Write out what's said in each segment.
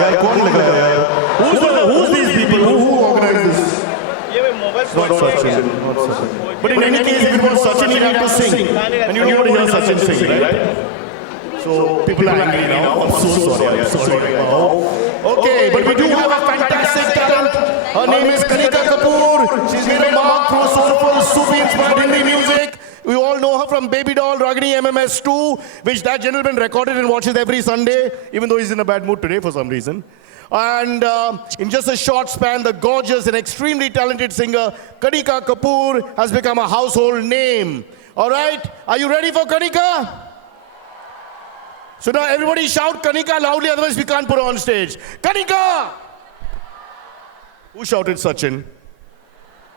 यार कौन लग रहा है यार who's these people who organized this not Sachin but in any case if it was Sachin he'd have to sing and you don't want to hear Sachin sing right so people are angry now I'm so sorry okay but we do have a fantastic talent her name is Kanika Kapoor she's made a mark through soulful Sufi inspired Hindi music. We all know her from Baby Doll, Ragini MMS2, which that gentleman recorded and watches every Sunday, even though he's in a bad mood today for some reason. And in just a short span, the gorgeous and extremely talented singer Kanika Kapoor has become a household name. All right, are you ready for Kanika? So now everybody shout Kanika loudly, otherwise we can't put her on stage. Kanika! Who shouted Sachin?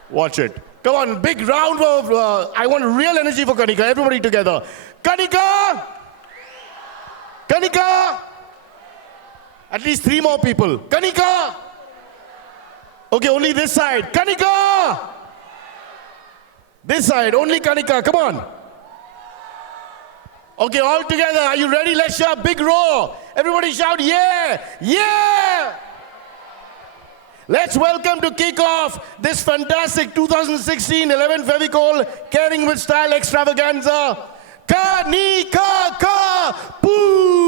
Watch it. Come on, big round of, I want real energy for Kanika. Everybody together. Kanika! Kanika! At least 3 more people. Kanika! Okay, only this side. Kanika! This side, only Kanika. Come on. Okay, all together. Are you ready? Let's shout big roar. Everybody shout, yeah! Yeah! Let's welcome to kick off this fantastic 2016 11 Fevicol Caring with Style Extravaganza, Kanika Kapoor!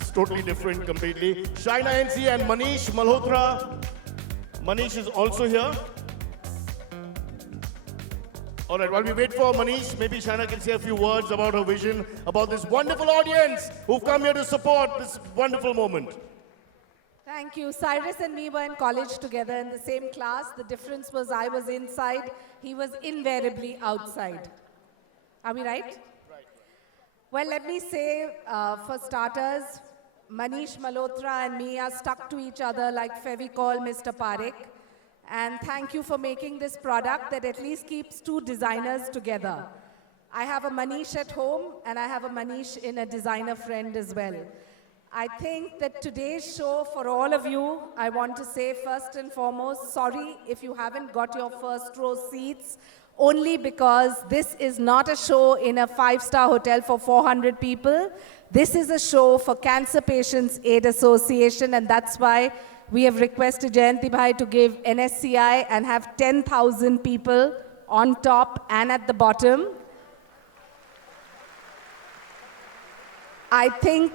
It's totally different completely. Shaina NC and Manish Malhotra. Manish is also here. All right, while we wait for Manish, maybe Shaina can say a few words about her vision, about this wonderful audience who've come here to support this wonderful moment. Thank you. Cyrus and me were in college together in the same class. The difference was I was inside, he was invariably outside. Are we right? Well, let me say, for starters, Manish Malhotra and me are stuck to each other like Fevicol, Mr. Parekh. And thank you for making this product that at least keeps two designers together. I have a Manish at home, and I have a Manish in a designer friend as well. I think that today's show, for all of you, I want to say first and foremost, sorry if you haven't got your first row seats, only because this is not a show in a five-star hotel for 400 people. This is a show for Cancer Patients Aid Association, and that's why we have requested Jayanti Bhai to give NSCI and have 10,000 people on top and at the bottom. I think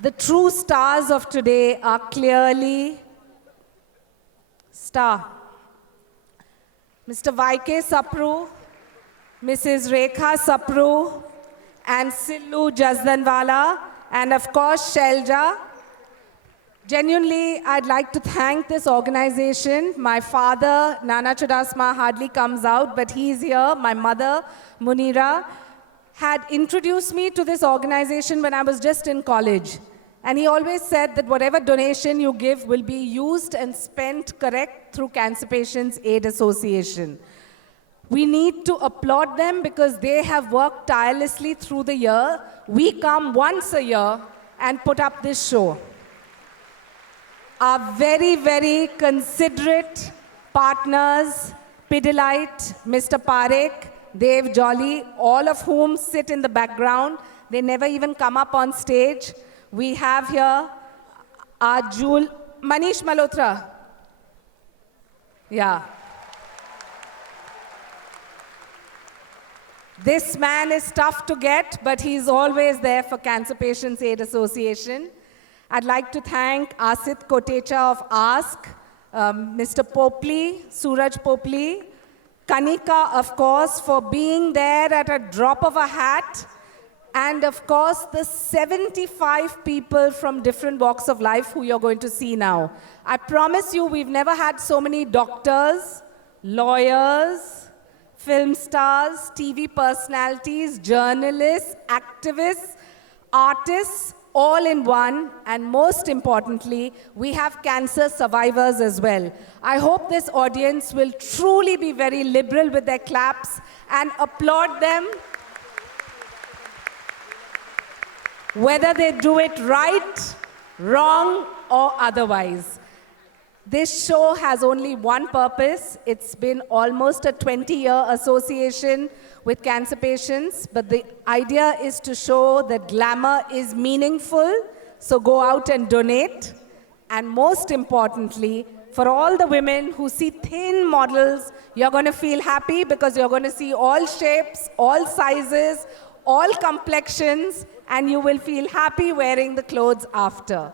the true stars of today are clearly Mr. YK Sapru, Mrs. Rekha Sapru, and Sillu Jazdanwala, and of course Shelja. Genuinely, I'd like to thank this organization. My father, Nana Chudasma, hardly comes out, but he's here. My mother, Munira, had introduced me to this organization when I was just in college. And he always said that whatever donation you give will be used and spent correct through Cancer Patients Aid Association. We need to applaud them because they have worked tirelessly through the year. We come once a year and put up this show. Our very, very considerate partners, Pidilite, Mr. Parekh, Dev Jolly, all of whom sit in the background. They never even come up on stage. We have here our Manish Malhotra. Yeah. This man is tough to get, but he's always there for Cancer Patients Aid Association. I'd like to thank Asit Kotecha of ASK, Mr. Popley, Suraj Popley, Kanika, of course, for being there at a drop of a hat, and of course, the 75 people from different walks of life who you're going to see now. I promise you, we've never had so many doctors, lawyers, film stars, TV personalities, journalists, activists, artists, all in one, and most importantly, we have cancer survivors as well. I hope this audience will truly be very liberal with their claps and applaud them, whether they do it right, wrong, or otherwise. This show has only one purpose. It's been almost a 20-year association with cancer patients, but the idea is to show that glamour is meaningful, so go out and donate. And most importantly, for all the women who see thin models, you're going to feel happy because you're going to see all shapes, all sizes, all complexions, and you will feel happy wearing the clothes after.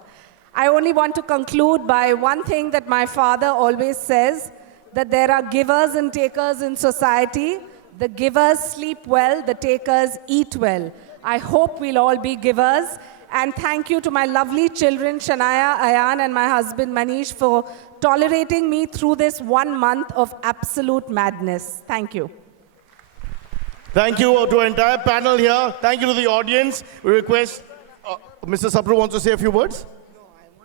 I only want to conclude by one thing that my father always says, that there are givers and takers in society. The givers sleep well, the takers eat well. I hope we'll all be givers. And thank you to my lovely children, Shania, Ayan, and my husband, Manish, for tolerating me through this 1 month of absolute madness. Thank you. Thank you to our entire panel here. Thank you to the audience. We request, Mr. Sapru wants to say a few words.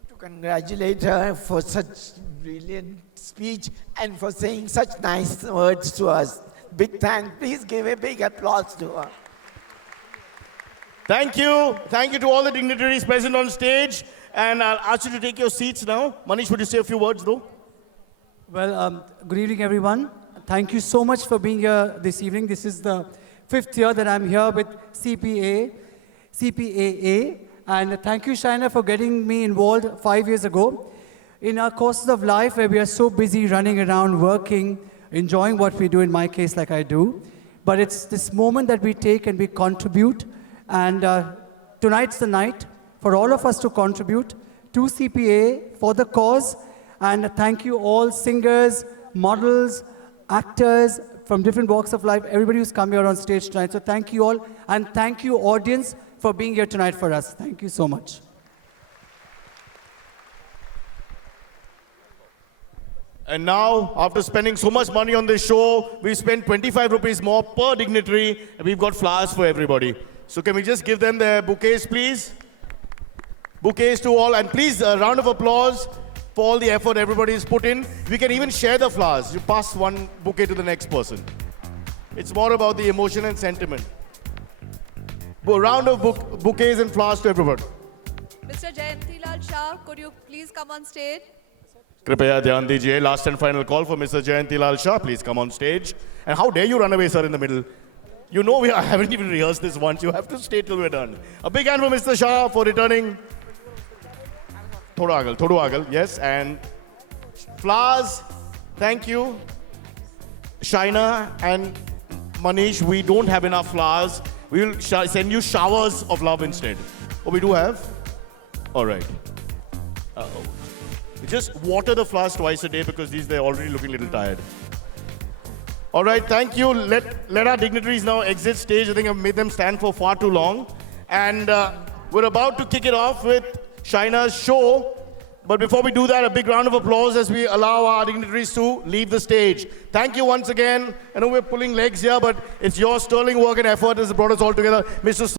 To congratulate her for such brilliant speech and for saying such nice words to us. Big thanks. Please give a big applause to her. Thank you. Thank you to all the dignitaries present on stage. And I'll ask you to take your seats now. Manish, would you say a few words though? Well, good evening, everyone. Thank you so much for being here this evening. This is the 5th year that I'm here with CPAA. And thank you, Shaina, for getting me involved 5 years ago. In our courses of life, where we are so busy running around, working, enjoying what we do, in my case, like I do. But it's this moment that we take and we contribute. And tonight's the night for for all of us to contribute to CPA for the cause. And thank you all singers, models, actors from different walks of life, everybody who's come here on stage tonight. So thank you all, and thank you audience for being here tonight for us. Thank you so much. And now, after spending so much money on this show, we spent 25 rupees more per dignitary, and we've got flowers for everybody. So can we just give them their bouquets, please? Bouquets to all, and please, a round of applause for all the effort everybody's put in. We can even share the flowers. You pass one bouquet to the next person. It's more about the emotion and sentiment. A round of bouquets and flowers to everybody. Mr. Jayantilal Shah, could you please come on stage? Kripaya dhyan dijiye. Last and final call for Mr. Jayantilal Shah. Please come on stage. And how dare you run away, sir, in the middle? You know I haven't even rehearsed this once. You have to stay till we're done. A big hand for Mr. Shah for returning. Thodu agal, yes. And flowers, thank you. Shaina and Manish, we don't have enough flowers. We will send you showers of love instead. Oh, we do have? All right. Just water the flowers twice a day because they're already looking a little tired. All right, thank you. Let our dignitaries now exit stage. I think I've made them stand for far too long. And we're about to kick it off with Shaina's show. But before we do that, a big round of applause as we allow our dignitaries to leave the stage. Thank you once again. I know we're pulling legs here, but it's your sterling work and effort that has brought us all together. Mr.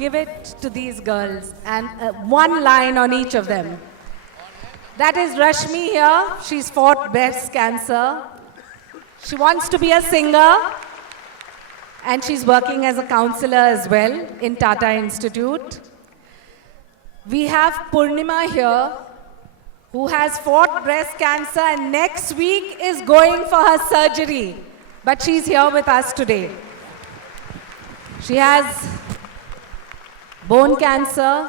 give it to these girls and one line on each of them. That is Rashmi here. She's fought breast cancer. She wants to be a singer and she's working as a counselor as well in Tata Institute. We have Purnima here who has fought breast cancer and next week is going for her surgery. But she's here with us today. She has bone cancer.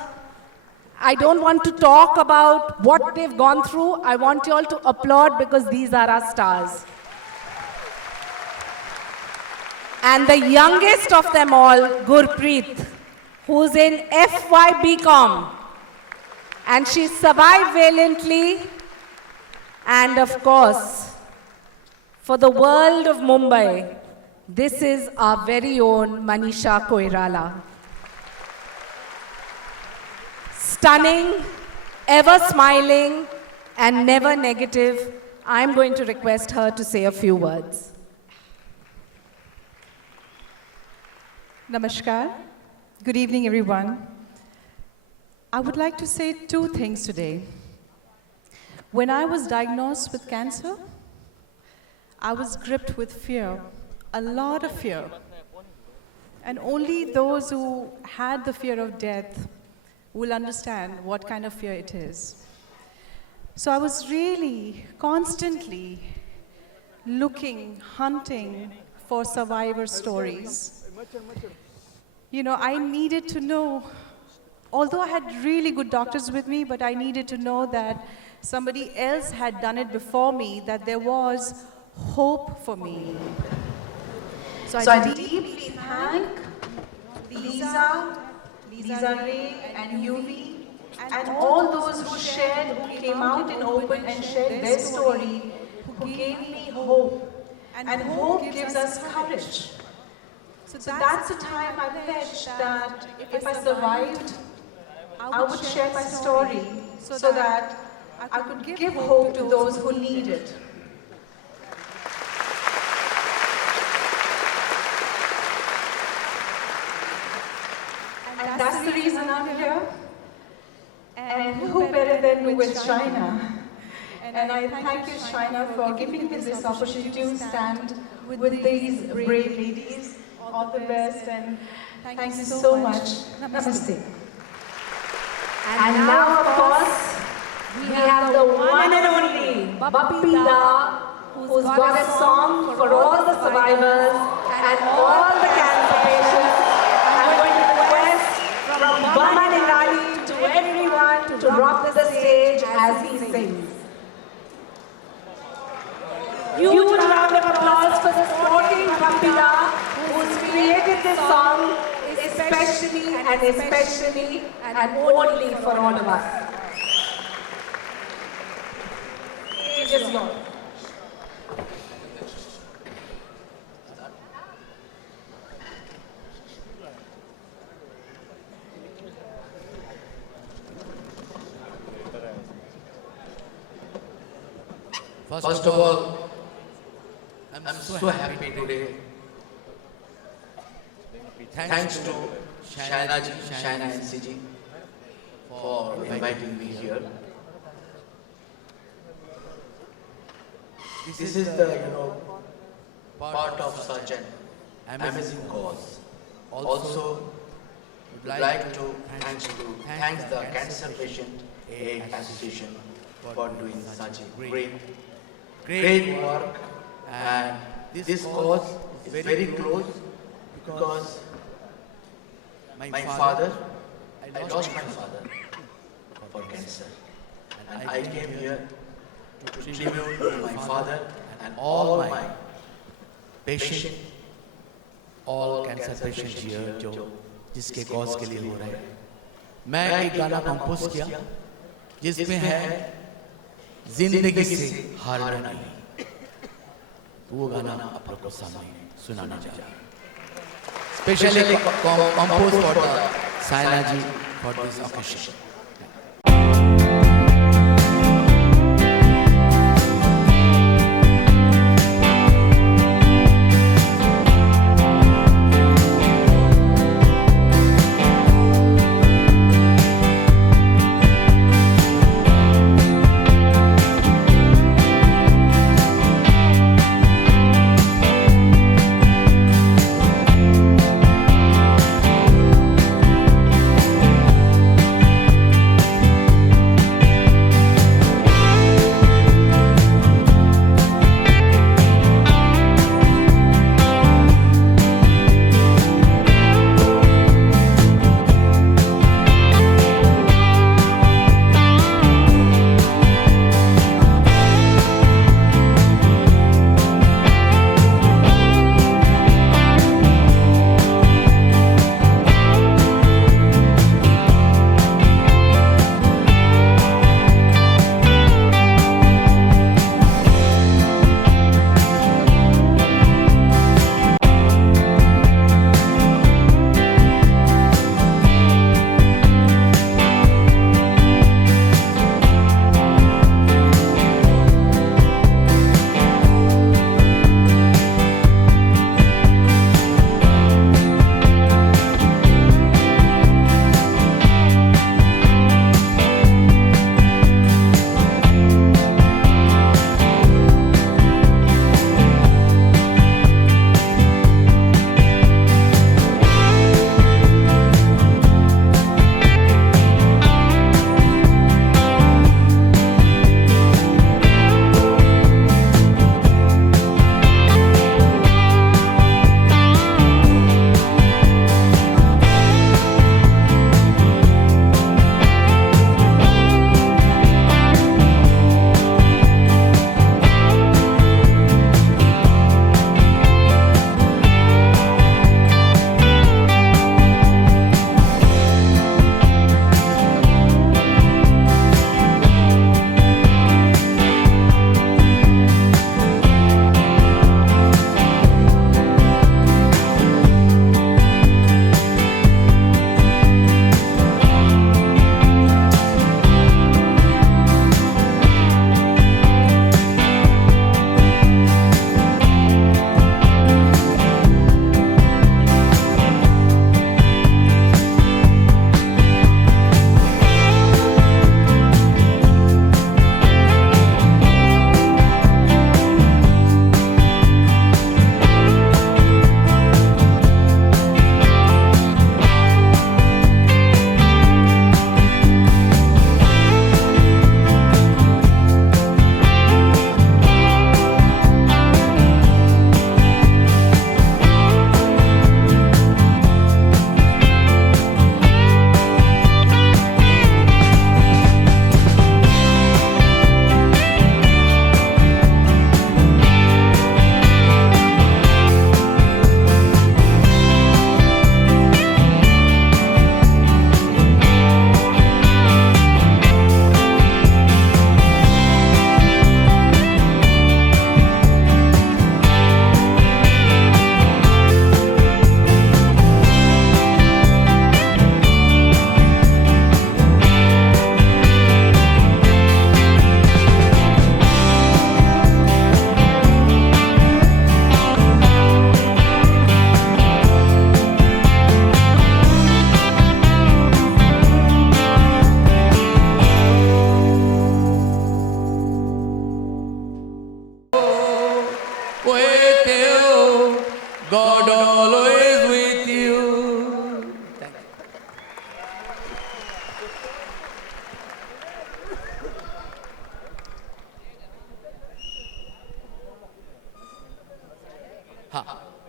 I don't want to talk about what they've gone through. I want you all to applaud because these are our stars. And the youngest of them all, Gurpreet, who's in FY BCom. And she survived valiantly. And of course, for the world of Mumbai, this is our very own Manisha Koirala. Stunning, ever smiling, and never negative. I'm going to request her to say a few words. Namaskar. Good evening, everyone. I would like to say two things today. When I was diagnosed with cancer, I was gripped with fear, a lot of fear. And only those who had the fear of death will understand what kind of fear it is. So I was really constantly looking, hunting for survivor stories. You know, I needed to know, although I had really good doctors with me, but I needed to know that somebody else had done it before me, that there was hope for me. So I deeply thank Lisa Ray and UV, and all those who shared, who came out in open and shared their story, who gave me hope. And hope gives us courage. So that's the time I pledged that if I survived, I would share my story so that I could give hope to those who need it. And that's the reason I'm here. And who better than with Shaina? And I thank you, Shaina, for giving me this opportunity to stand with these brave ladies. All the best, and thank you so much. Namaste. And now, of course, we have the one and only Bappi Da, who's got a song for all the survivors and all the cancer patients. I'm going to request from Bama Nirali to everyone to rock the stage as he sings. Huge round of applause for supporting Bappi Da, who's created this song especially and only for all of us. Stage is yours. First of all, I'm so happy today. Thanks to Shaina NCG for inviting me here. This is the part of such an amazing cause. Also, would like to thank the Cancer Patient Aid Association for doing such a great work, and this cause is very close because my father, I lost my father for cancer, and I came here to tribute my father and all my patients, all cancer patients here जो जिसके cause के लिए हो रहे हैं. मैं एक गाना कंपोज किया जिसमें है जिंदगी से हारना नहीं. वो गाना आप लोगों को सामने सुनाना चाह रहा हूँ. Specially composed for the Shaina ji for this occasion.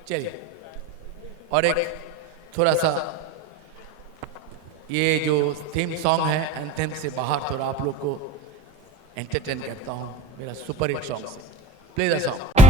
चलिए और एक थोड़ा सा ये जो थीम सॉन्ग है एंथेम से बाहर थोड़ा आप लोग को एंटरटेन करता हूँ मेरा सुपर हिट सॉन्ग से play the song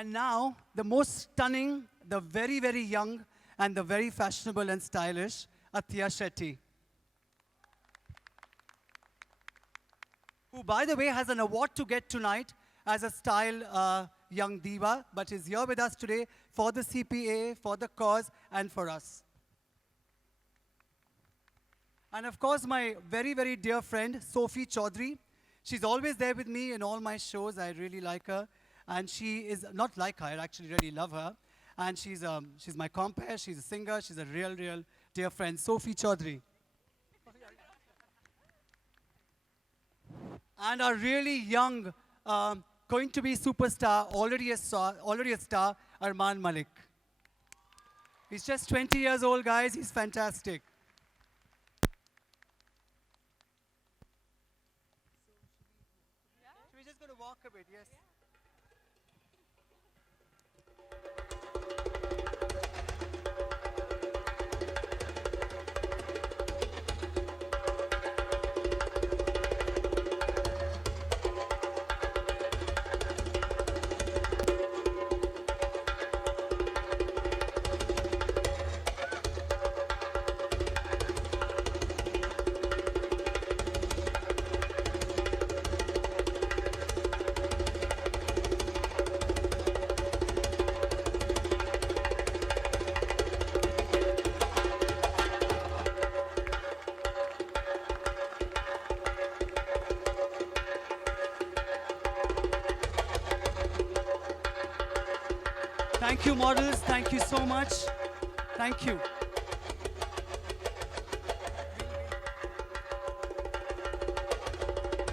And now, the most stunning, the very, very young, and the very fashionable and stylish, Athiya Shetty. Who, by the way, has an award to get tonight as a style young diva, but is here with us today for the CPA, for the cause, and for us. And of course, my very, very dear friend, Sophie Chaudhary. She's always there with me in all my shows. I really like her. And she is not like her, I actually really love her. And she's my compere, she's a singer, she's a real, real dear friend, Sophie Chaudhary. And our really young, going to be superstar, already a star, Arman Malik. He's just 20 years old, guys, he's fantastic. We're just going to walk a bit, yes? Thank you, models. Thank you so much. Thank you.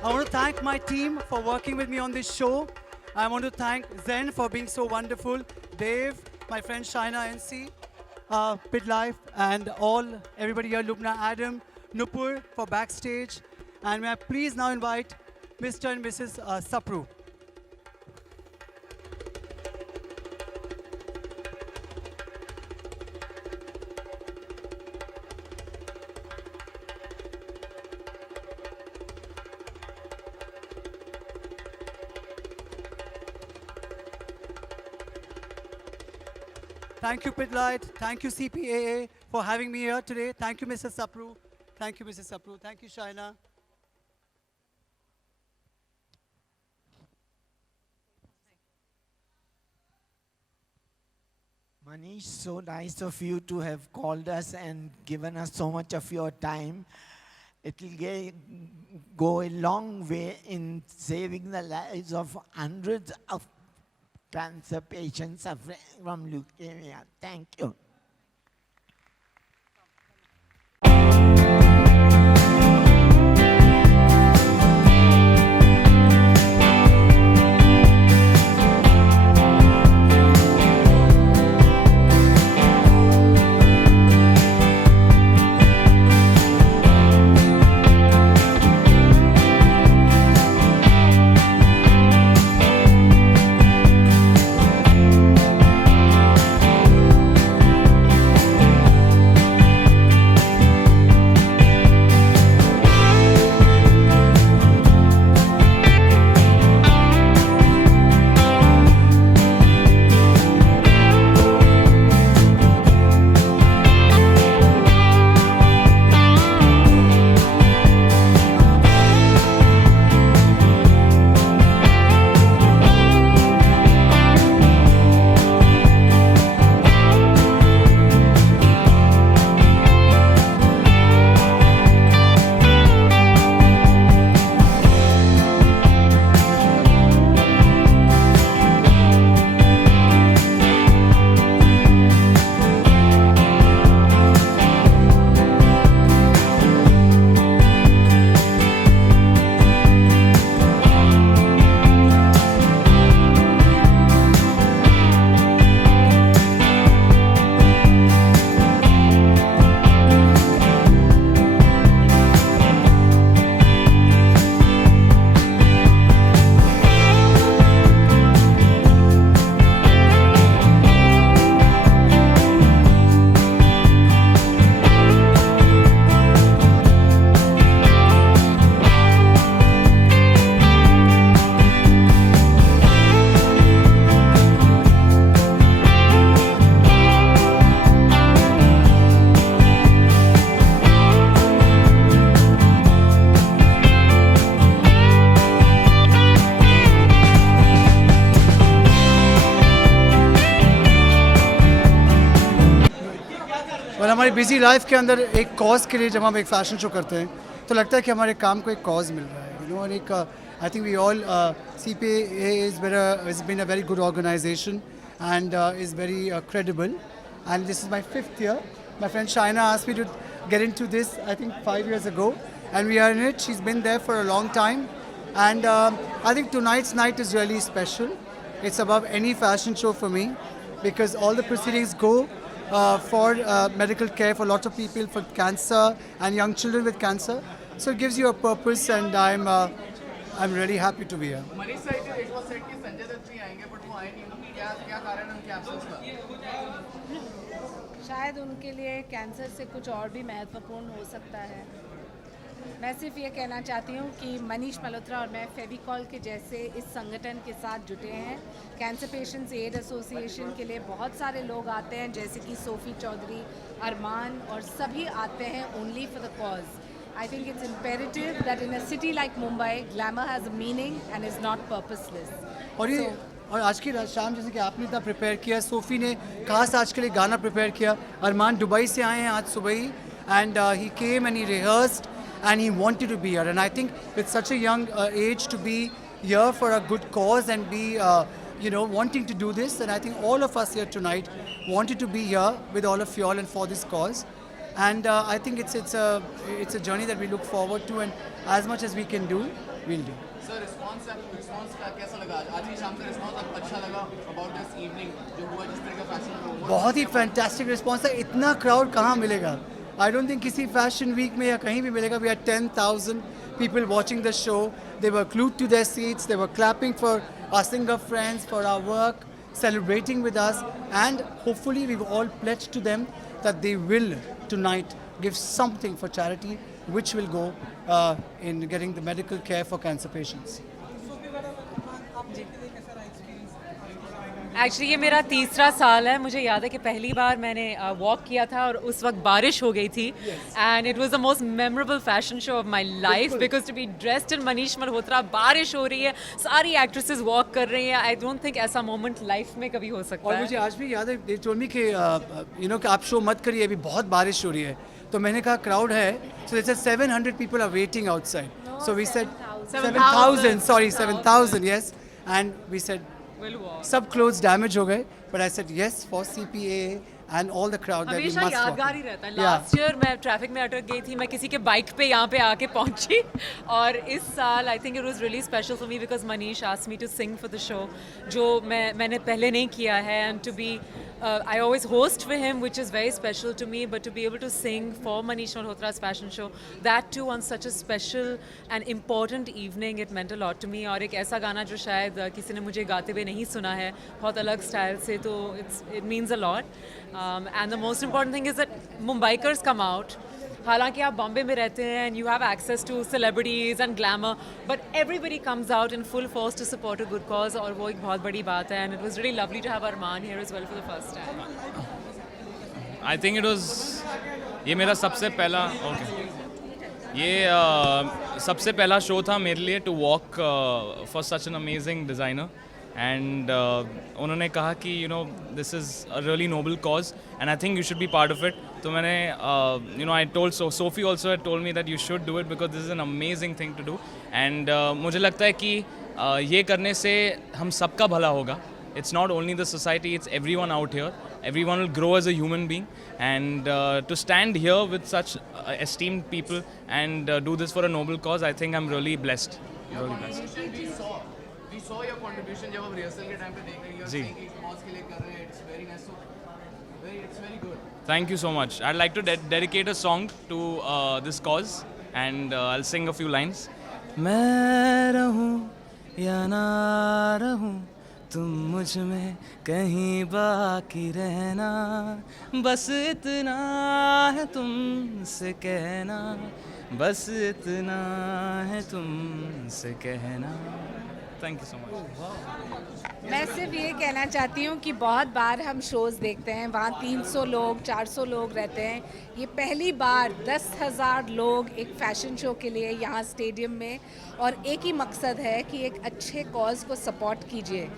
I want to thank my team for working with me on this show. I want to thank Zen for being so wonderful, Dave, my friend Shaina NC, Pit Life, and everybody here, Lubna, Adam, Nupur for backstage. And may I please now invite Mr. and Mrs. Sapru. Thank you, Pidlight. Thank you, CPAA, for having me here today. Thank you, Mrs. Sapru. Thank you, Mrs. Sapru. Thank you, Shaina. Manish, so nice of you to have called us and given us so much of your time. It will go a long way in saving the lives of hundreds of cancer patients suffering from leukemia. Thank you. और हमारी busy life के अंदर एक cause के लिए जब हम एक फैशन शो करते हैं तो लगता है कि हमारे काम को एक कॉज मिल रहा है, यू नो, और एक I think we all CPAA has been a very good organization and is very credible, and this is my 5th year. My friend Shaina asked me to get into this I think 5 years ago, and we are in it. She's been there for a long time, and I think tonight's night is really special. It's above any fashion show for me because all the proceedings go for medical care for lots of people for cancer and young children with cancer. So it gives you a purpose, and I'm really happy to be here. Manish sir, it was said कि संजय दत्त भी आएंगे, but वो आए नहीं। क्या कारण है उनके absence का? शायद उनके लिए कैंसर से कुछ और भी महत्वपूर्ण हो सकता है। मैं सिर्फ ये कहना चाहती हूँ कि मनीष मल्होत्रा और मैं फेविकॉल के जैसे इस संगठन के साथ जुटे हैं। कैंसर पेशेंट्स एड एसोसिएशन के लिए बहुत सारे लोग आते हैं, जैसे कि सोफ़ी चौधरी, अरमान, और सभी आते हैं only for the cause. I think it's imperative that in a city like Mumbai, glamour has a meaning and is not purposeless. और ये और आज की शाम जैसे कि आपने इतना प्रिपेयर किया, सोफ़ी ने खास आज के लिए गाना प्रिपेयर किया, अरमान दुबई से आए हैं आज सुबह ही, and he came and he rehearsed and he wanted to be here, and I think with such a young age to be here for a good cause and be you know, wanting to do this, and I think all of us here tonight wanted to be here with all of you all and for this cause. And I think it's a journey that we look forward to, and as much as we can do, we'll do. Sir response का कैसा लगा? आज की शाम का response अच्छा लगा about this evening जो हुआ, जिस तरह का फैशन हुआ? बहुत ही फैंटास्टिक रिस्पांस है। इतना क्राउड कहाँ मिलेगा, I don't think किसी fashion week में या कहीं भी मिलेगा. We had 10,000 people watching the show. They were glued to their seats. They were clapping for our singer friends, for our work, celebrating with us, and hopefully we've all pledged to them that they will tonight give something for charity, which will go in getting the medical care for cancer patients. Actually ये मेरा तीसरा साल है. मुझे याद है कि पहली बार मैंने वॉक किया था और उस वक्त बारिश हो गई थी and it was the most memorable fashion show of my life because to be dressed in Manish Malhotra, बारिश हो रही है, सारी एक्ट्रेसेस वॉक कर रही हैं. आई डोंट थिंक ऐसा मोमेंट लाइफ में कभी हो सकता और है. मुझे आज भी याद है, they told me कि you know कि आप शो मत करिए, अभी बहुत बारिश हो रही है. तो मैंने कहा क्राउड है, so they said 700 people are waiting outside. So we said 7,000, sorry 7,000, yes. And we said सब clothes damage हो गए, but I said yes for CPA and all the crowd that we हमेशा must walk. यादगार ही रहता है. Last year मैं traffic में अटक गई थी, मैं किसी के बाइक पे यहाँ पे आके पहुंची और इस साल I think it was really special for me because Manish asked me to sing for the show, जो मैंने पहले नहीं किया है. And to be I always host for him, which is very special to me, but to be able to sing for Manish Malhotra's fashion show, that too on such a special and important evening, it meant a lot to me. और एक ऐसा गाना जो शायद किसी ने मुझे गाते हुए नहीं सुना है, बहुत अलग स्टाइल से, तो it means a lot. And the most important thing is that Mumbaikars come out. हालांकि आप बॉम्बे में रहते हैं and you have access to celebrities and glamour, but everybody comes out in full force to support a good cause, और वो एक बहुत बड़ी बात है. And it was really lovely to have Arman here as well for the first time. I think it was ये मेरा सबसे पहला सबसे पहला शो था मेरे लिए to walk for such an amazing designer. And उन्होंने कहा कि you know this is a really noble cause and I think you should be part of it. तो मैंने you know I told Sophie also I told me that you should do it because this is an amazing thing to do. And मुझे लगता है कि ये करने से हम सबका भला होगा. It's not only the society, it's everyone out here. Everyone will grow as a human being. And to stand here with such esteemed people and do this for a noble cause, I think I'm really blessed. Really blessed. We saw your contribution जब हम rehearsal के time पे देख रहे हैं. जी. Cause के लिए कर रहे हैं. It's very nice. It's very good. Thank you so much. I'd like to dedicate a song to this cause, and I'll sing a few lines. मैं रहूं या ना रहूं, तुम मुझ में कहीं बाकी रहना, बस इतना है तुमसे कहना, बस इतना है तुमसे कहना. Thank you so much. मैं सिर्फ ये कहना चाहती हूँ कि बहुत बार हम शोज़ देखते हैं, वहाँ 300 लोग 400 लोग रहते हैं. ये पहली बार 10,000 लोग एक फ़ैशन शो के लिए यहाँ स्टेडियम में, और एक ही मकसद है कि एक अच्छे कॉज को सपोर्ट कीजिए.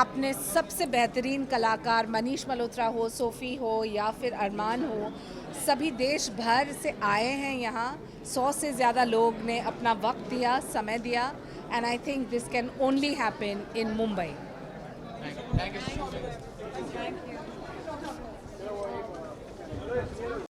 आपने सबसे बेहतरीन कलाकार मनीष मल्होत्रा हो, सोफ़ी हो या फिर अरमान हो, सभी देश भर से आए हैं यहाँ. 100 से ज़्यादा लोग ने अपना वक्त दिया, समय दिया. And I think this can only happen in Mumbai. Thank you so much.